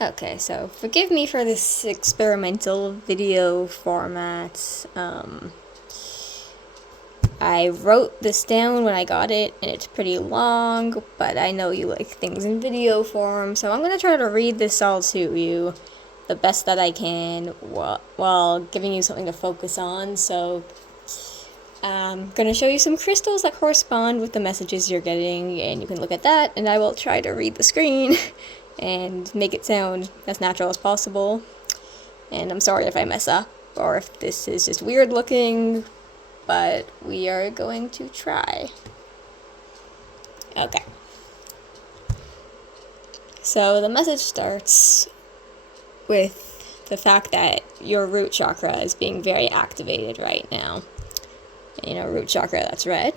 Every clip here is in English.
Okay, so forgive me for this experimental video format. I wrote this down when I got it, and it's pretty long, but I know you like things in video form, so I'm gonna try to read this all to you the best that I can while giving you something to focus on. So, I'm gonna show you some crystals that correspond with the messages you're getting, and you can look at that, and I will try to read the screen and make it sound as natural as possible. And I'm sorry if I mess up, or if this is just weird looking, but we are going to try. Okay. So the message starts with the fact that your root chakra is being very activated right now. And root chakra, that's red.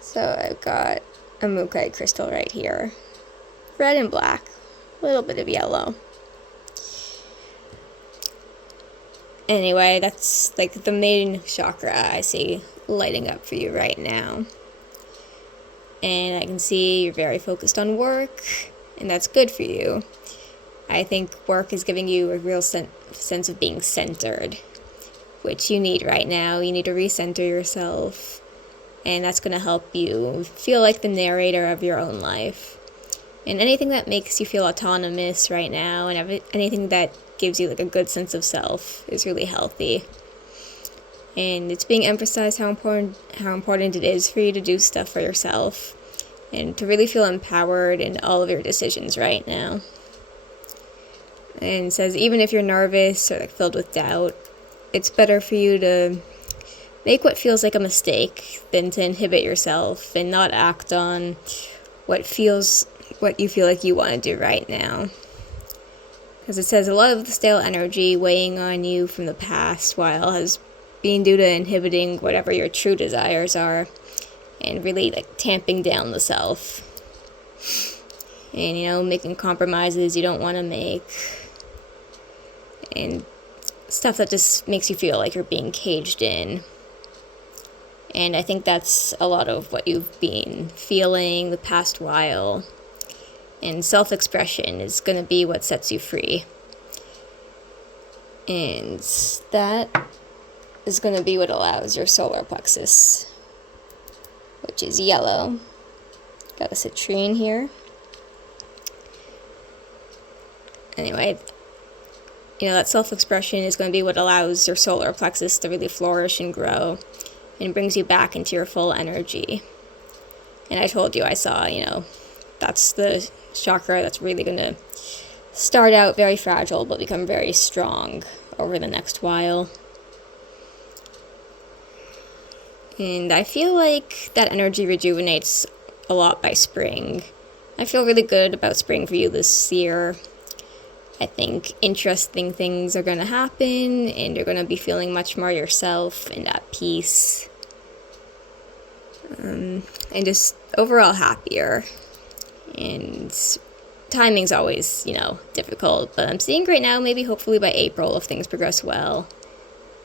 So I've got a mookaite crystal right here. Red and black. A little bit of yellow. Anyway, that's like the main chakra I see lighting up for you right now. And I can see you're very focused on work, and that's good for you. I think work is giving you a real sense of being centered, which you need right now. You need to recenter yourself, and that's going to help you feel like the narrator of your own life. And anything that makes you feel autonomous right now, and anything that gives you like a good sense of self is really healthy. And it's being emphasized how important it is for you to do stuff for yourself and to really feel empowered in all of your decisions right now. And it says even if you're nervous or like filled with doubt, it's better for you to make what feels like a mistake than to inhibit yourself and not act on what you feel like you want to do right now. Because it says a lot of the stale energy weighing on you from the past while has been due to inhibiting whatever your true desires are and really like tamping down the self. And making compromises you don't want to make. And stuff that just makes you feel like you're being caged in. And I think that's a lot of what you've been feeling the past while. And self-expression is going to be what sets you free. And that is going to be what allows your solar plexus, which is yellow. Got a citrine here. Anyway, that self-expression is going to be what allows your solar plexus to really flourish and grow and brings you back into your full energy. And I told you I saw, that's the chakra that's really going to start out very fragile but become very strong over the next while. And I feel like that energy rejuvenates a lot by spring. I feel really good about spring for you this year. I think interesting things are going to happen, and you're going to be feeling much more yourself and at peace. And just overall happier. And timing's always, difficult, but I'm seeing right now, maybe hopefully by April, if things progress well,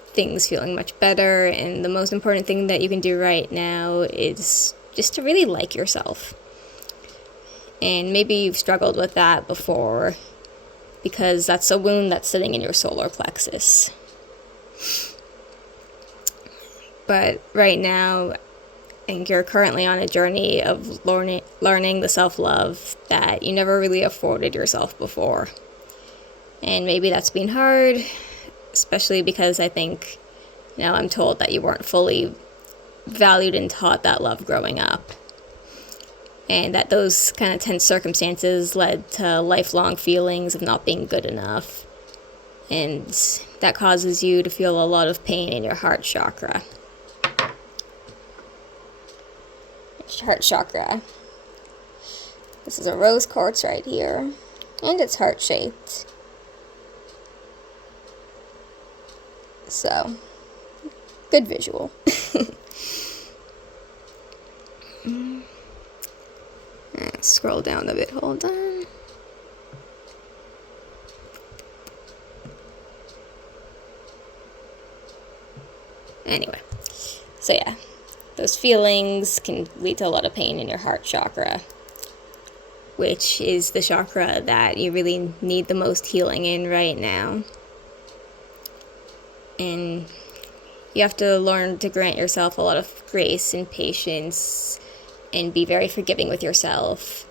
things feeling much better. And the most important thing that you can do right now is just to really like yourself. And maybe you've struggled with that before, because that's a wound that's sitting in your solar plexus. But right now, I think you're currently on a journey of learning the self-love that you never really afforded yourself before. And maybe that's been hard, especially because I think, I'm told that you weren't fully valued and taught that love growing up. And that those kind of tense circumstances led to lifelong feelings of not being good enough. And that causes you to feel a lot of pain in your heart chakra. Heart chakra. This is a rose quartz right here, and it's heart-shaped. So, good visual. Scroll down a bit, hold on. Anyway, so yeah. Those feelings can lead to a lot of pain in your heart chakra. which is the chakra that you really need the most healing in right now. And you have to learn to grant yourself a lot of grace and patience and be very forgiving with yourself.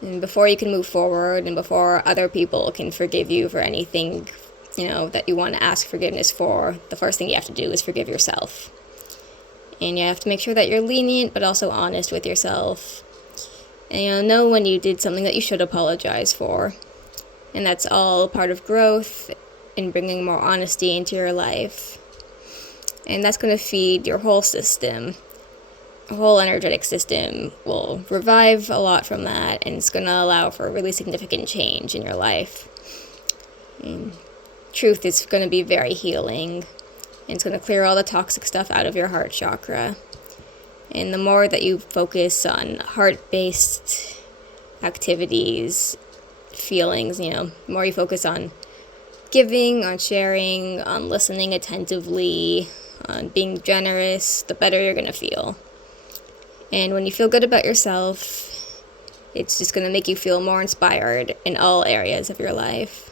And before you can move forward and before other people can forgive you for anything, that you want to ask forgiveness for, the first thing you have to do is forgive yourself. And you have to make sure that you're lenient but also honest with yourself. And know when you did something that you should apologize for. And that's all part of growth and bringing more honesty into your life. And that's going to feed your whole system. The whole energetic system will revive a lot from that, and it's going to allow for a really significant change in your life. And truth is going to be very healing, and it's going to clear all the toxic stuff out of your heart chakra. And the more that you focus on heart-based activities, feelings, the more you focus on giving, on sharing, on listening attentively, on being generous, the better you're going to feel. And when you feel good about yourself, it's just going to make you feel more inspired in all areas of your life.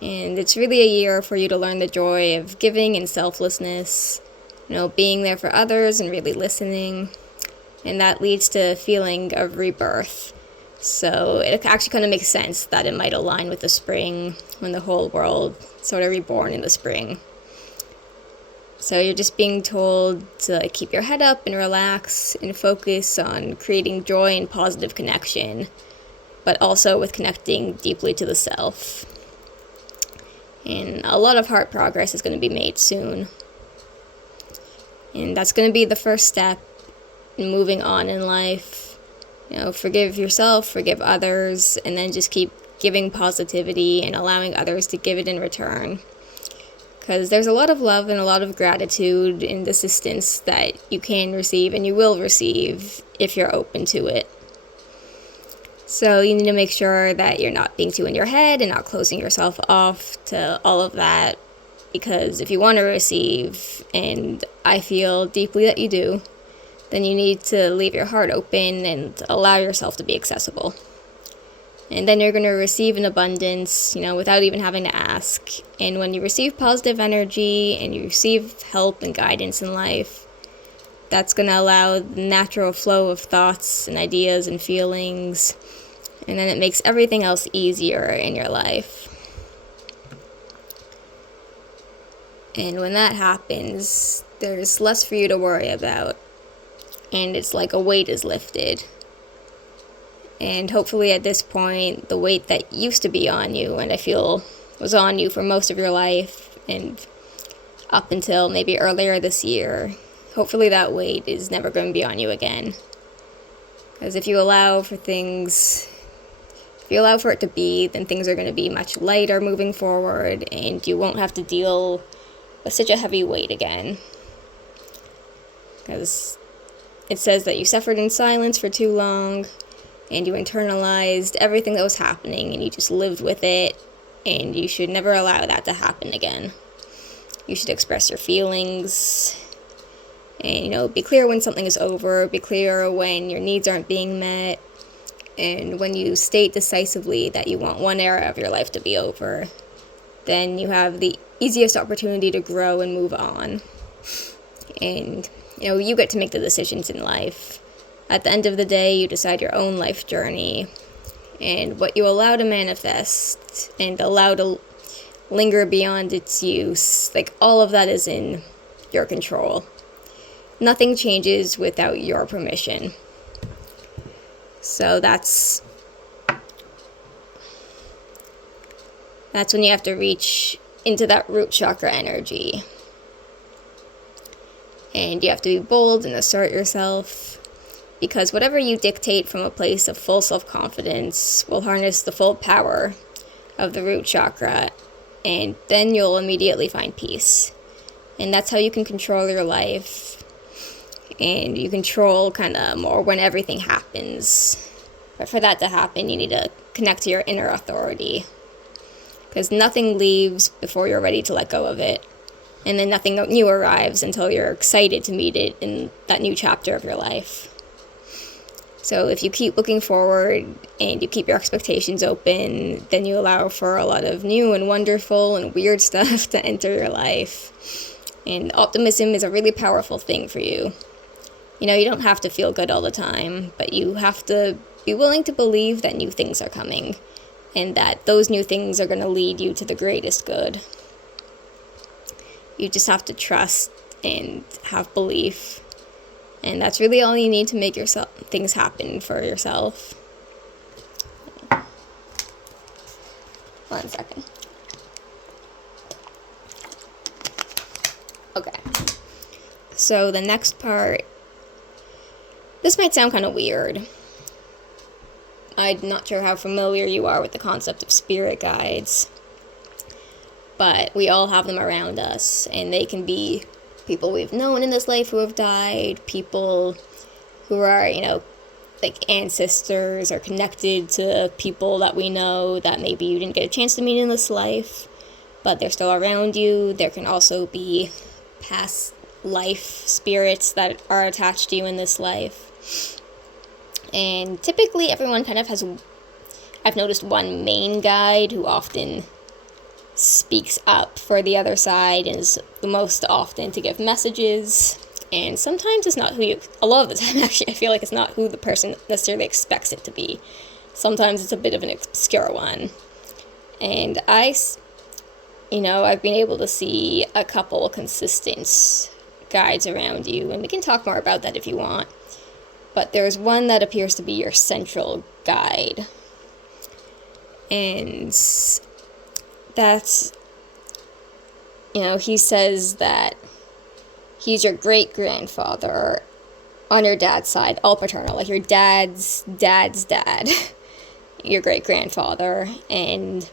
And it's really a year for you to learn the joy of giving and selflessness, being there for others and really listening. And that leads to a feeling of rebirth. So it actually kind of makes sense that it might align with the spring, when the whole world sort of reborn in the spring. So you're just being told to keep your head up and relax and focus on creating joy and positive connection, but also with connecting deeply to the self. And a lot of heart progress is going to be made soon. And that's going to be the first step in moving on in life. Forgive yourself, forgive others, and then just keep giving positivity and allowing others to give it in return. Because there's a lot of love and a lot of gratitude and assistance that you can receive and you will receive if you're open to it. So you need to make sure that you're not being too in your head and not closing yourself off to all of that. Because if you want to receive, and I feel deeply that you do, then you need to leave your heart open and allow yourself to be accessible. And then you're going to receive in abundance, without even having to ask. And when you receive positive energy and you receive help and guidance in life, that's going to allow the natural flow of thoughts and ideas and feelings. And then it makes everything else easier in your life. And when that happens, there's less for you to worry about. And it's like a weight is lifted. And hopefully at this point, the weight that used to be on you, and I feel was on you for most of your life, and up until maybe earlier this year, hopefully that weight is never going to be on you again. Because if you allow for it to be, then things are going to be much lighter moving forward, and you won't have to deal with such a heavy weight again. Because it says that you suffered in silence for too long, and you internalized everything that was happening, and you just lived with it, and you should never allow that to happen again. You should express your feelings, and, be clear when something is over, be clear when your needs aren't being met, and when you state decisively that you want one era of your life to be over, then you have the easiest opportunity to grow and move on. And, you get to make the decisions in life. At the end of the day, you decide your own life journey and what you allow to manifest and allow to linger beyond its use. Like, all of that is in your control. Nothing changes without your permission. So that's when you have to reach into that root chakra energy. And you have to be bold and assert yourself. Because whatever you dictate from a place of full self-confidence will harness the full power of the root chakra, and then you'll immediately find peace. And that's how you can control your life, and you control kind of more when everything happens. But for that to happen, you need to connect to your inner authority. Because nothing leaves before you're ready to let go of it. And then nothing new arrives until you're excited to meet it in that new chapter of your life. So if you keep looking forward and you keep your expectations open, then you allow for a lot of new and wonderful and weird stuff to enter your life. And optimism is a really powerful thing for you. You know, you don't have to feel good all the time, but you have to be willing to believe that new things are coming and that those new things are going to lead you to the greatest good. You just have to trust and have belief. And that's really all you need to make things happen for yourself. 1 second. Okay. So the next part, this might sound kind of weird. I'm not sure how familiar you are with the concept of spirit guides, but we all have them around us, and they can be people we've known in this life who have died, people who are, like ancestors or connected to people that we know that maybe you didn't get a chance to meet in this life, but they're still around you. There can also be past life spirits that are attached to you in this life. And typically everyone kind of has, I've noticed, one main guide who often speaks up for the other side and is the most often to give messages. And sometimes it's not a lot of the time actually, I feel like it's not who the person necessarily expects it to be. Sometimes it's a bit of an obscure one. And I've been able to see a couple consistent guides around you, and we can talk more about that if you want. But there's one that appears to be your central guide. And that's, he says that he's your great-grandfather on your dad's side, all paternal, like your dad's dad's dad, your great-grandfather. And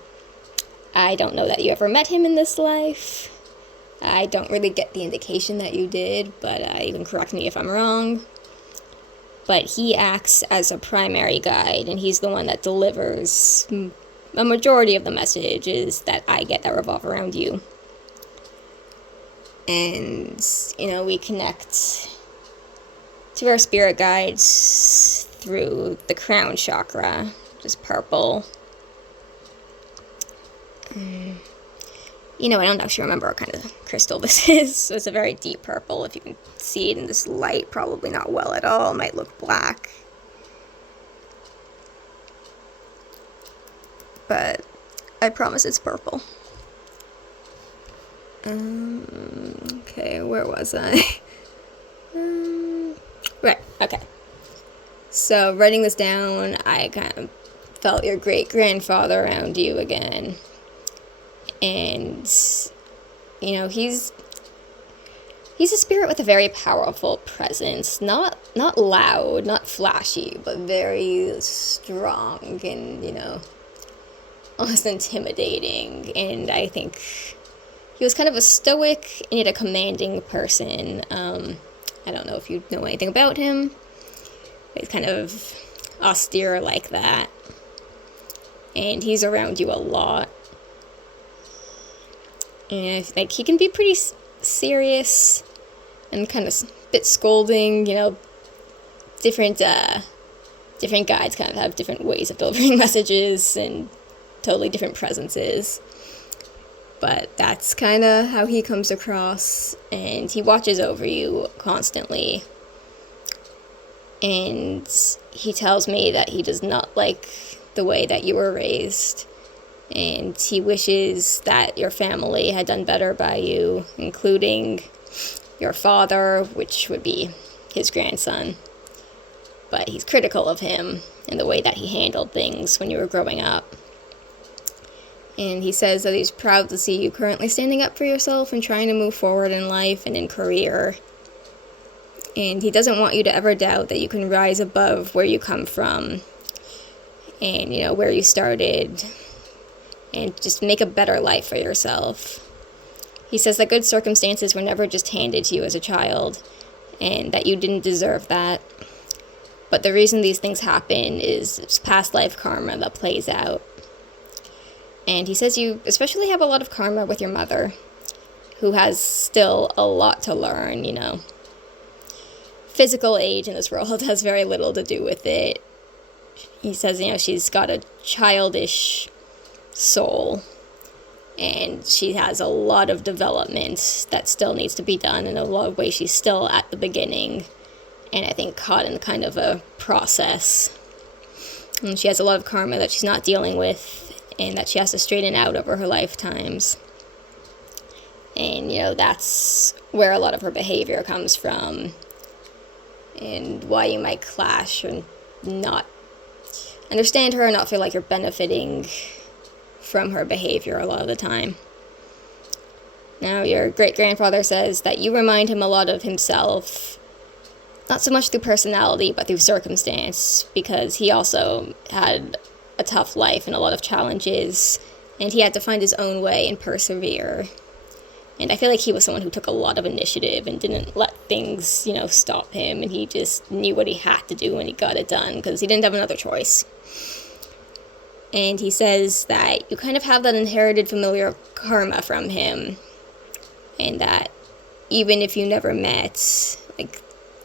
I don't know that you ever met him in this life. I don't really get the indication that you did, but you can correct me if I'm wrong. But he acts as a primary guide, and he's the one that delivers a majority of the messages that I get that revolve around you. And, we connect to our spirit guides through the crown chakra, which is purple. I don't actually remember what kind of crystal this is. So it's a very deep purple. If you can see it in this light, probably not well at all. It might look black. But I promise it's purple. Okay, where was I? Right, okay. So, writing this down, I kind of felt your great-grandfather around you again. And, he's a spirit with a very powerful presence. Not loud, not flashy, but very strong and, almost intimidating. And I think he was kind of a stoic and yet a commanding person. I don't know if you know anything about him. He's kind of austere like that. And he's around you a lot. And he can be pretty serious and kind of a bit scolding, different guides kind of have different ways of delivering messages and totally different presences. But that's kind of how he comes across, and he watches over you constantly. And he tells me that he does not like the way that you were raised. And he wishes that your family had done better by you, including your father, which would be his grandson. But he's critical of him and the way that he handled things when you were growing up. And he says that he's proud to see you currently standing up for yourself and trying to move forward in life and in career. And he doesn't want you to ever doubt that you can rise above where you come from and, where you started, and just make a better life for yourself. He says that good circumstances were never just handed to you as a child, and that you didn't deserve that. But the reason these things happen is it's past life karma that plays out. And he says you especially have a lot of karma with your mother, who has still a lot to learn, physical age in this world has very little to do with it. He says, she's got a childish soul, and she has a lot of development that still needs to be done. In a lot of ways, she's still at the beginning, and I think caught in kind of a process. And she has a lot of karma that she's not dealing with, and that she has to straighten out over her lifetimes. And, that's where a lot of her behavior comes from, and why you might clash or not understand her and not feel like you're benefiting from her behavior a lot of the time. Now, your great-grandfather says that you remind him a lot of himself, not so much through personality, but through circumstance, because he also had a tough life and a lot of challenges, and he had to find his own way and persevere. And I feel like he was someone who took a lot of initiative and didn't let things, stop him, and he just knew what he had to do and he got it done because he didn't have another choice. And he says that you kind of have that inherited familiar karma from him, and that even if you never met,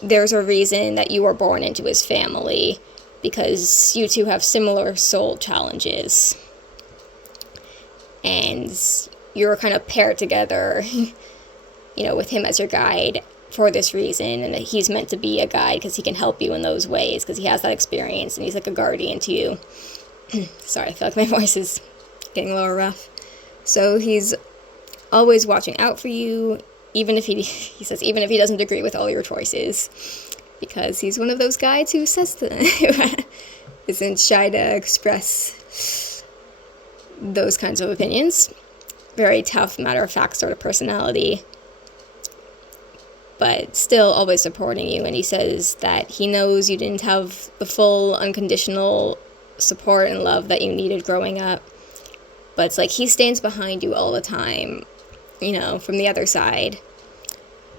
there's a reason that you were born into his family, because you two have similar soul challenges. And you're kind of paired together, with him as your guide for this reason, and that he's meant to be a guide because he can help you in those ways, because he has that experience, and he's like a guardian to you. Sorry, I feel like my voice is getting a little rough. So he's always watching out for you, even if he says, even if he doesn't agree with all your choices, because he's one of those guides who says who isn't shy to express those kinds of opinions. Very tough, matter-of-fact sort of personality, but still always supporting you. And he says that he knows you didn't have the full unconditional support and love that you needed growing up, but it's like he stands behind you all the time, from the other side.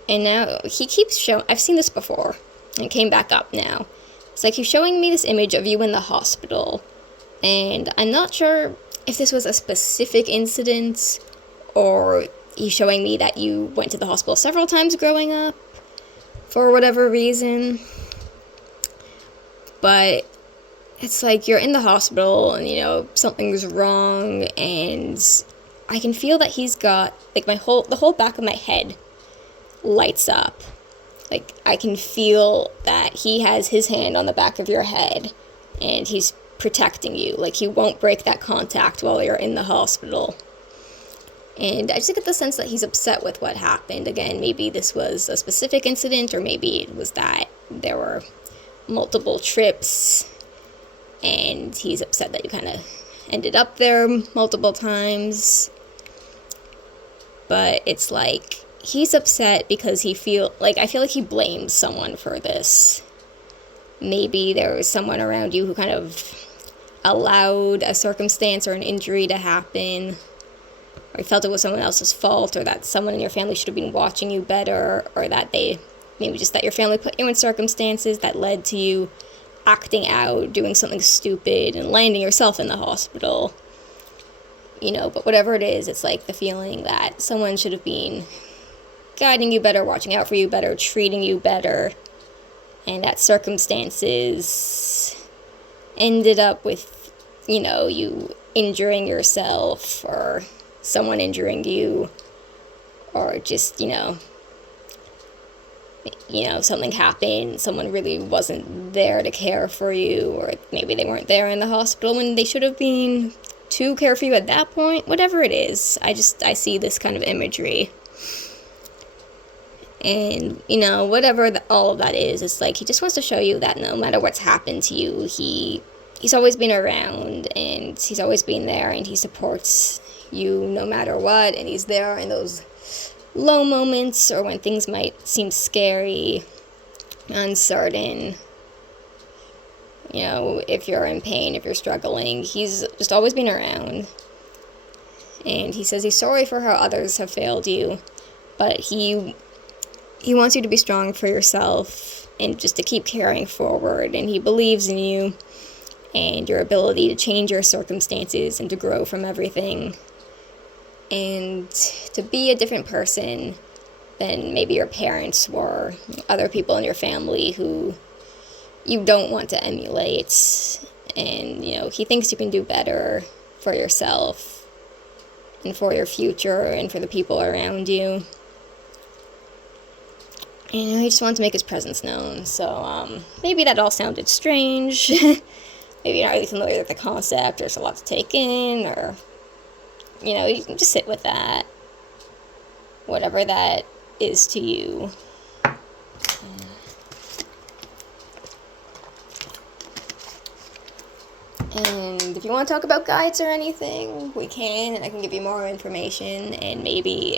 And now he keeps showing, I've seen this before, and it came back up now. It's like he's showing me this image of you in the hospital, and I'm not sure if this was a specific incident, or he's showing me that you went to the hospital several times growing up, for whatever reason. But it's like you're in the hospital, and, something's wrong, and I can feel that he's got, the whole back of my head lights up. I can feel that he has his hand on the back of your head, and he's protecting you. He won't break that contact while you're in the hospital. And I just get the sense that he's upset with what happened. Again, maybe this was a specific incident, or maybe it was that there were multiple trips, and he's upset that you kind of ended up there multiple times. But it's he's upset because I feel like he blames someone for this. Maybe there was someone around you who kind of allowed a circumstance or an injury to happen, or he felt it was someone else's fault, or that someone in your family should have been watching you better, or that maybe just that your family put you in circumstances that led to you acting out, doing something stupid, and landing yourself in the hospital. But whatever it is, it's the feeling that someone should have been guiding you better, watching out for you better, treating you better, and that circumstances ended up with, you injuring yourself, or someone injuring you, or just, something happened, someone really wasn't there to care for you, or maybe they weren't there in the hospital when they should have been to care for you at that point. Whatever it is, I see this kind of imagery. And, whatever all of that is, it's he just wants to show you that no matter what's happened to you, he's always been around, and he's always been there, and he supports you no matter what, and he's there in those low moments, or when things might seem scary, uncertain. If you're in pain, if you're struggling, he's just always been around. And he says he's sorry for how others have failed you, but he wants you to be strong for yourself and just to keep carrying forward, and he believes in you and your ability to change your circumstances and to grow from everything and to be a different person than maybe your parents or other people in your family who you don't want to emulate. And, he thinks you can do better for yourself and for your future and for the people around you. And, he just wanted to make his presence known. So, maybe that all sounded strange. Maybe you're not really familiar with the concept, or there's a lot to take in, or, you can just sit with that. Whatever that is to you. And if you want to talk about guides or anything, we can, and I can give you more information, and maybe,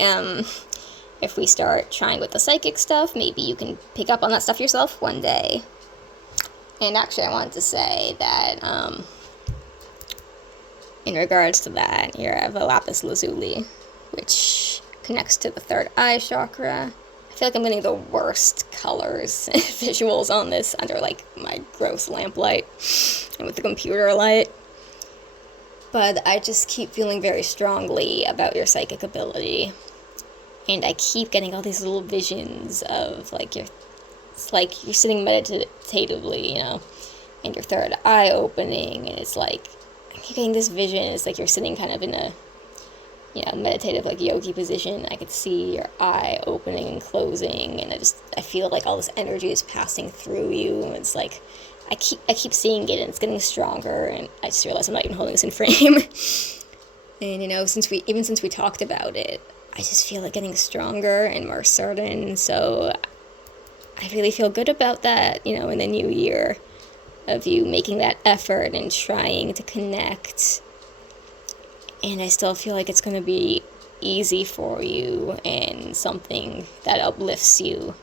if we start trying with the psychic stuff, maybe you can pick up on that stuff yourself one day. And actually, I wanted to say that, in regards to that, here I have a lapis lazuli, which connects to the third eye chakra. I feel like I'm getting the worst colors and visuals on this under, my gross lamplight and with the computer light. But I just keep feeling very strongly about your psychic ability. And I keep getting all these little visions of, it's like you're sitting meditatively, and your third eye opening, and it's like, I keep getting this vision, it's like you're sitting kind of in a, meditative, yogi position. I could see your eye opening and closing, and I feel like all this energy is passing through you, and it's like, I keep seeing it, and it's getting stronger, and I just realized I'm not even holding this in frame. And, since we talked about it, I just feel like getting stronger and more certain, so I really feel good about that, in the new year, of you making that effort and trying to connect. And I still feel like it's going to be easy for you and something that uplifts you.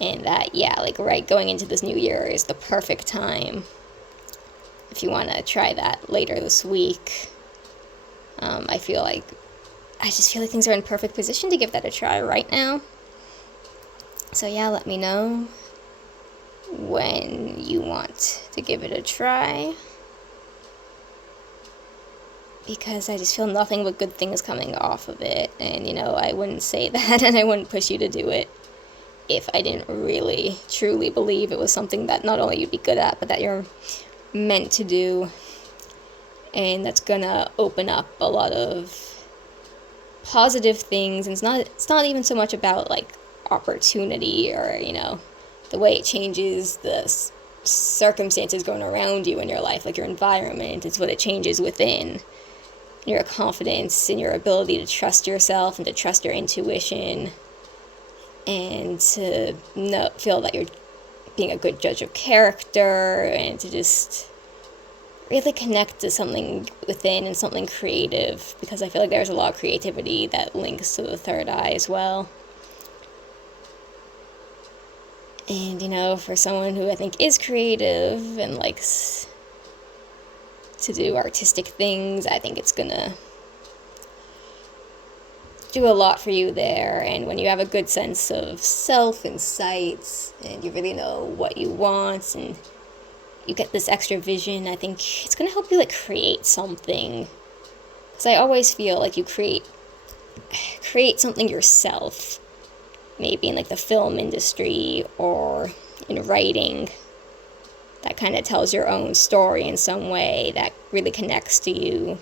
And that, going into this new year is the perfect time if you want to try that later this week. I just feel like things are in perfect position to give that a try right now. So let me know when you want to give it a try. Because I just feel nothing but good things coming off of it. And, I wouldn't say that, and I wouldn't push you to do it if I didn't really, truly believe it was something that not only you'd be good at, but that you're meant to do. And that's gonna open up a lot of positive things. And it's not even so much about, opportunity or, the way it changes the circumstances going around you in your life, your environment. It's what it changes within. Your confidence and your ability to trust yourself and to trust your intuition and to feel that you're being a good judge of character and to just really connect to something within and something creative, because I feel like there's a lot of creativity that links to the third eye as well. And, for someone who I think is creative and likes to do artistic things, I think it's gonna do a lot for you there. And when you have a good sense of self and sight, and you really know what you want, and you get this extra vision, I think it's gonna help you create something. Because I always feel like you create something yourself, maybe in the film industry or in writing, that kind of tells your own story in some way that really connects to you.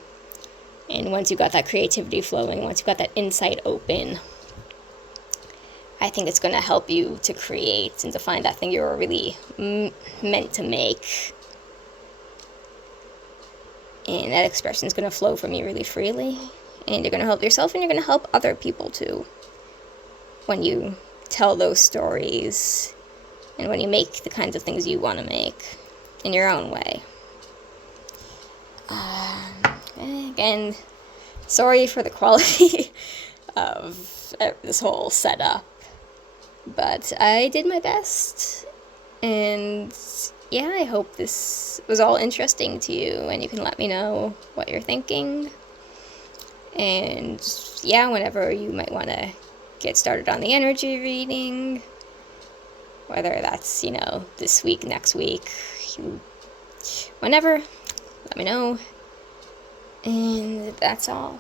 And once you got that creativity flowing, once you got that insight open, I think it's going to help you to create and to find that thing you're really meant to make. And that expression is going to flow from you really freely. And you're going to help yourself, and you're going to help other people too. When you tell those stories, and when you make the kinds of things you want to make in your own way. Again, sorry for the quality of this whole setup, but I did my best, and I hope this was all interesting to you, and you can let me know what you're thinking. And whenever you might want to get started on the energy reading, whether that's, this week, next week, whenever, let me know. And that's all.